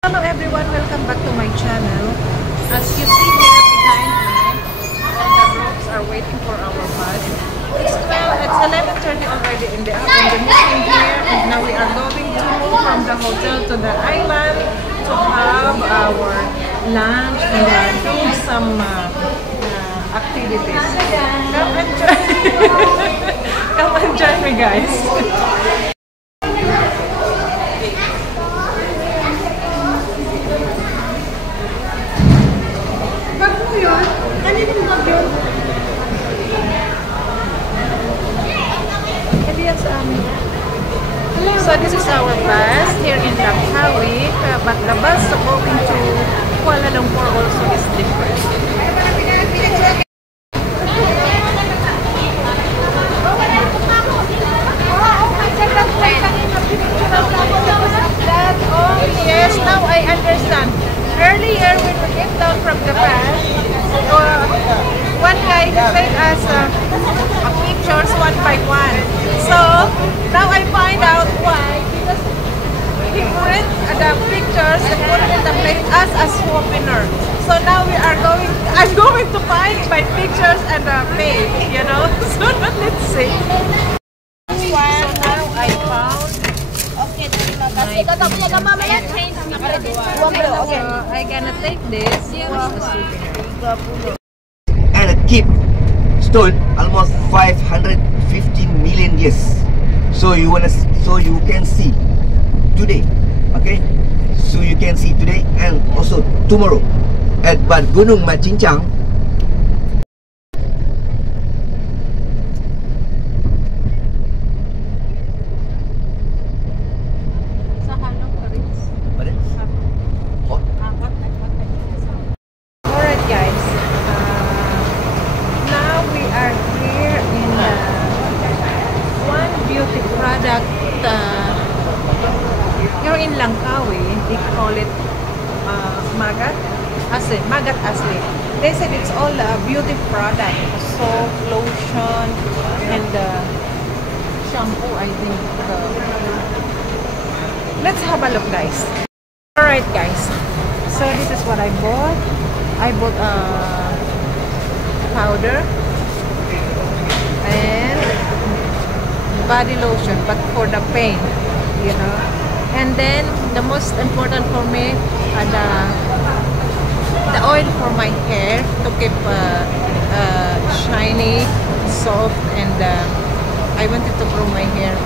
Hello everyone, welcome back to my channel. As you see here behind me, all the ropes are waiting for our bus. It's 11:30 already in the morning here, and now we are going to move from the hotel to the island to have our lunch and do some activities. Come and join. Come and join me, guys. So this is our bus here in Langkawi, but the bus going to Kuala Lumpur also is different. Oh yes, now I understand. Earlier when we came down from the bus, one guy made us pictures one by one. So now I find out why, because he put the pictures and put it in the plate as a souvenir. So now I'm going to find my pictures and the plate, you know. So let's see. So now I found my I gonna take this as a souvenir. And a keep stone almost 515 million years. So you can see today, okay? So you can see today and also tomorrow at Gunung Macincang. Alright guys, now we are here in one beauty product here in Langkawi. They call it Magat Asli. They said it's all beauty product, soap, lotion, and shampoo, I think. Let's have a look, guys. Alright guys, so this is what I bought. I bought powder and body lotion, but for the pain, you know. And then the most important for me the oil for my hair to keep shiny, soft, and I wanted to grow my hair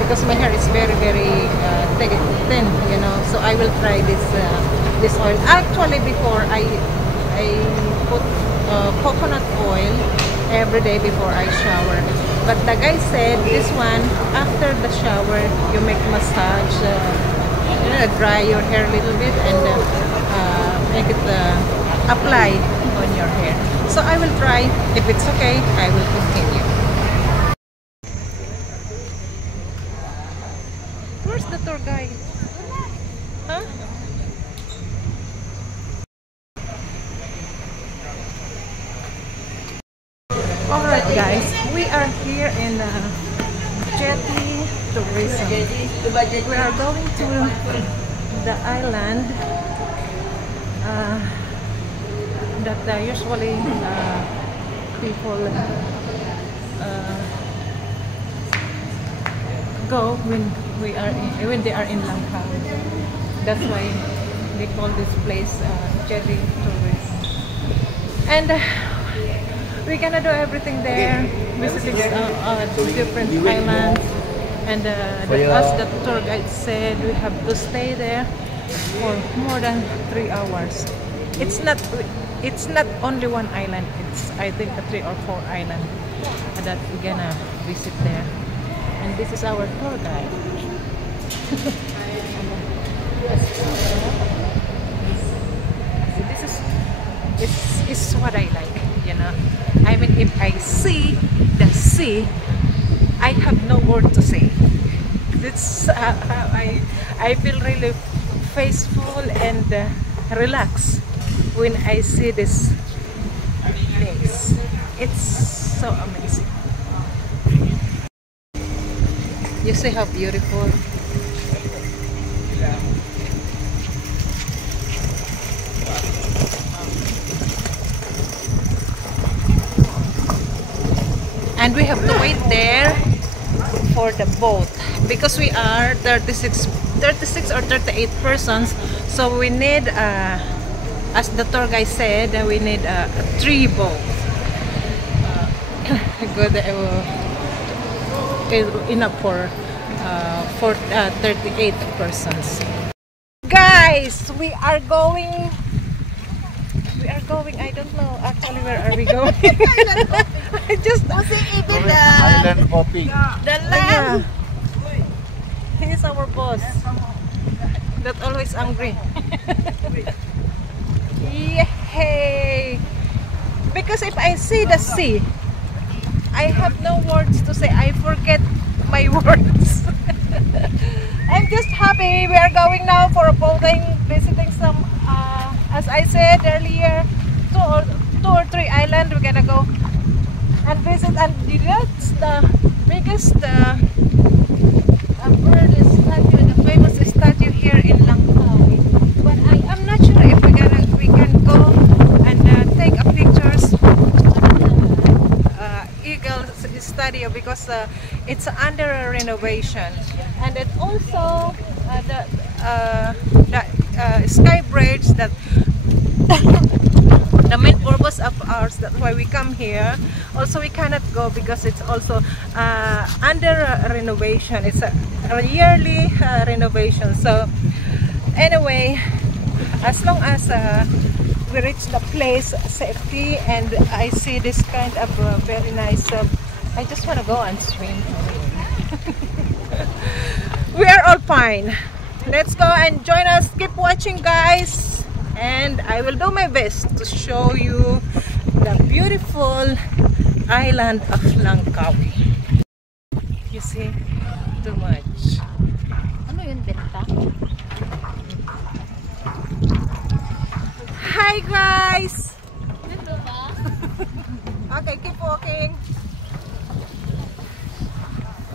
because my hair is very thin, you know. So I will try this oil. Actually, before I put coconut oil every day before I shower, but the guy said this one after the shower you make massage, you know, dry your hair a little bit and make it apply on your hair. So I will try. If it's okay, I will continue. Where's the tour guide? Huh? Alright guys, we are here in Jetty Tourism. We are going to the island that usually people go when they are in Langkawi. That's why they call this place Jetty Tourism. And we're gonna do everything there, visiting different islands, and as the tour guide said, we have to stay there for more than 3 hours. It's not only one island. It's I think 3 or 4 islands that we're gonna visit there. And this is our tour guide. This is what I like, you know. I mean, if I see the sea, I have no word to say. It's how I feel really peaceful and relaxed when I see this place. It's so amazing. You see how beautiful. there for the boat because we are 36 or 38 persons, so we need as the tour guide said, we need 3 boats. Good, enough for 38 persons. Guys, we are going, I don't know actually where are we going. I just even the island hopping. The land. He's our boss. That always angry. Yay! Because if I see the sea, I have no words to say. I forget my words. I'm just happy. We are going now for a boating, visiting some, as I said earlier, two or three islands. We're gonna go and visit, and that's the biggest bird statue, the famous statue here in Langkawi. But I am not sure if we can go and take a pictures eagle statue because it's under renovation, and it also the sky bridge that the main purpose of ours, that's why we come here. Also we cannot go because it's also under renovation. It's a yearly renovation. So anyway, as long as we reach the place safely and I see this kind of very nice I just want to go and swim. We are all fine. Let's go and join us. Keep watching, guys, and I will do my best to show you the beautiful island of Langkawi. You see, too much. Ano yun, benta? Hi guys! Hello ba? Okay, keep walking.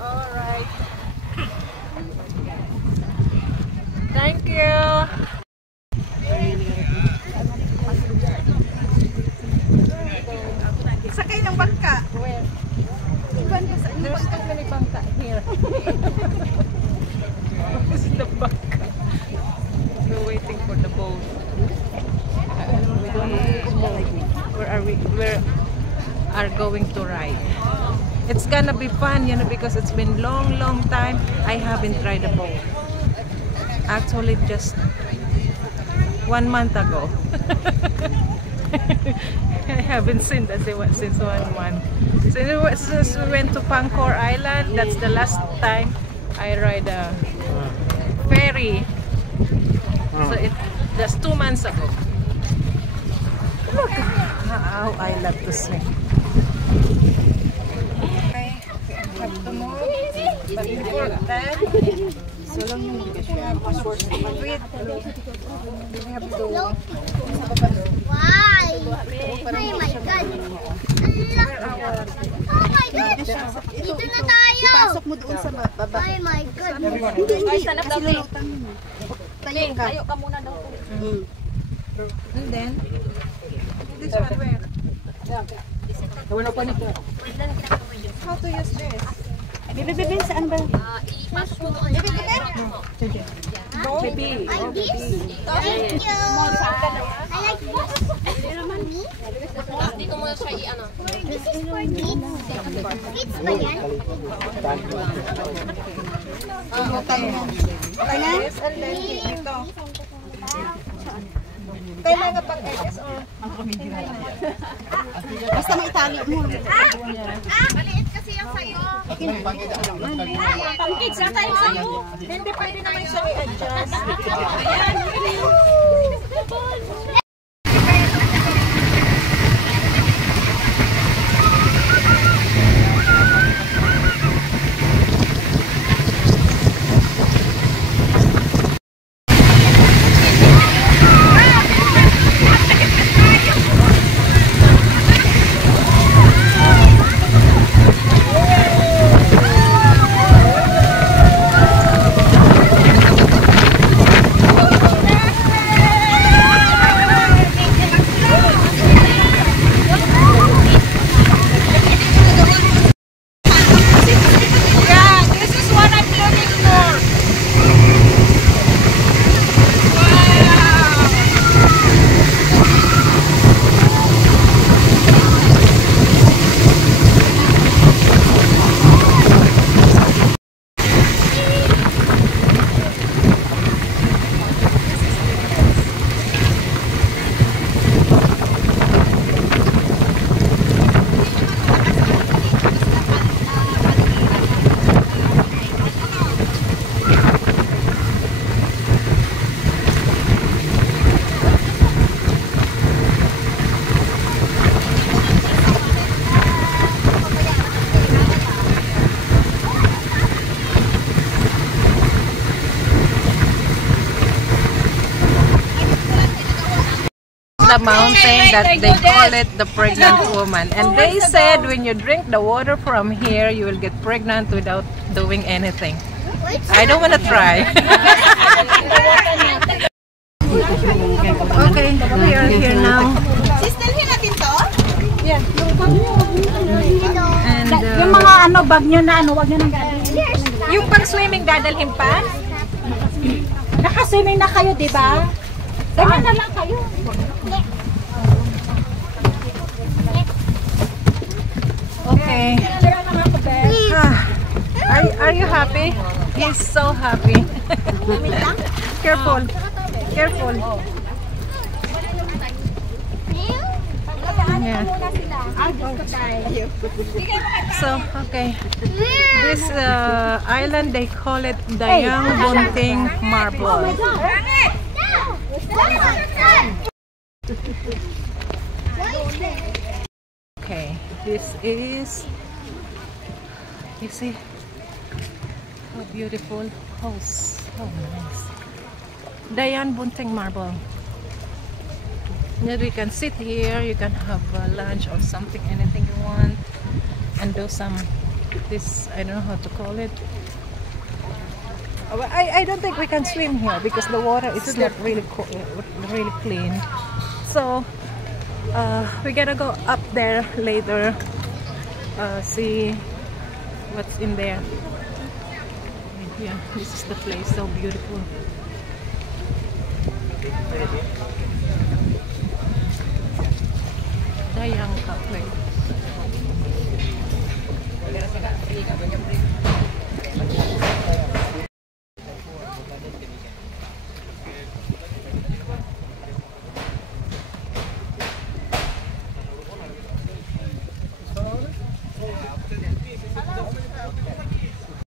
Alright. Thank you. Sakay ng bangka. Where? There's too many bangka here. Where's the bangka? We're waiting for the boat. We don't know where are we? Where are going to ride? It's gonna be fun, you know, because it's been long time I haven't tried a boat. Actually, just 1 month ago. I haven't seen that since 1 month. Since we went to Pangkor Island, that's the last time I ride a ferry. So that's 2 months ago. Look how I love to swim. I have to move, but before that, so long we have to. Why? Oh my God. Oh my God. Dito na tayo. Pasok mo doon sa baba. Oh my God. Hindi, stand up daw. Tayo ka muna daw. And then, this one where? How to use this? Bibibibin, saan ba? I-pass mo doon. No? Baby. Like this? Thank you. I like this. Dito mo na siya i-ano. This is for kids. Kids ba yan? Okay na? Yes, and then ito. Kailangan pang LS or? Basta may tali mo. Maliit kasi yung sa'yo. Pang kids na tayo sa'yo. Hindi, pwede naman siya i-adjust. Ayan. the mountain that they call it the pregnant woman. And they said when you drink the water from here, you will get pregnant without doing anything. I don't want to try. Okay, we are here now. Sistelhin natin to? And Yung mga ano, bag nyo na ano, wag nyo nang dadalhin. yung pang-swimming dadalhin pa? Naka-swimming na kayo, di ba? Ganyan na lang kayo. Okay. Are you happy? He's so happy. Careful. Careful. Yeah. So, okay. This island, they call it Dayang Bunting Marble. Okay, this is, you see how beautiful house. Oh, nice. Dayan Bunting Marble. Then we can sit here, you can have lunch or something, anything you want, and do some, this, I don't know how to call it. I don't think we can swim here because the water is not really really clean. So we gotta go up there later, see what's in there. Yeah, this is the place, so beautiful.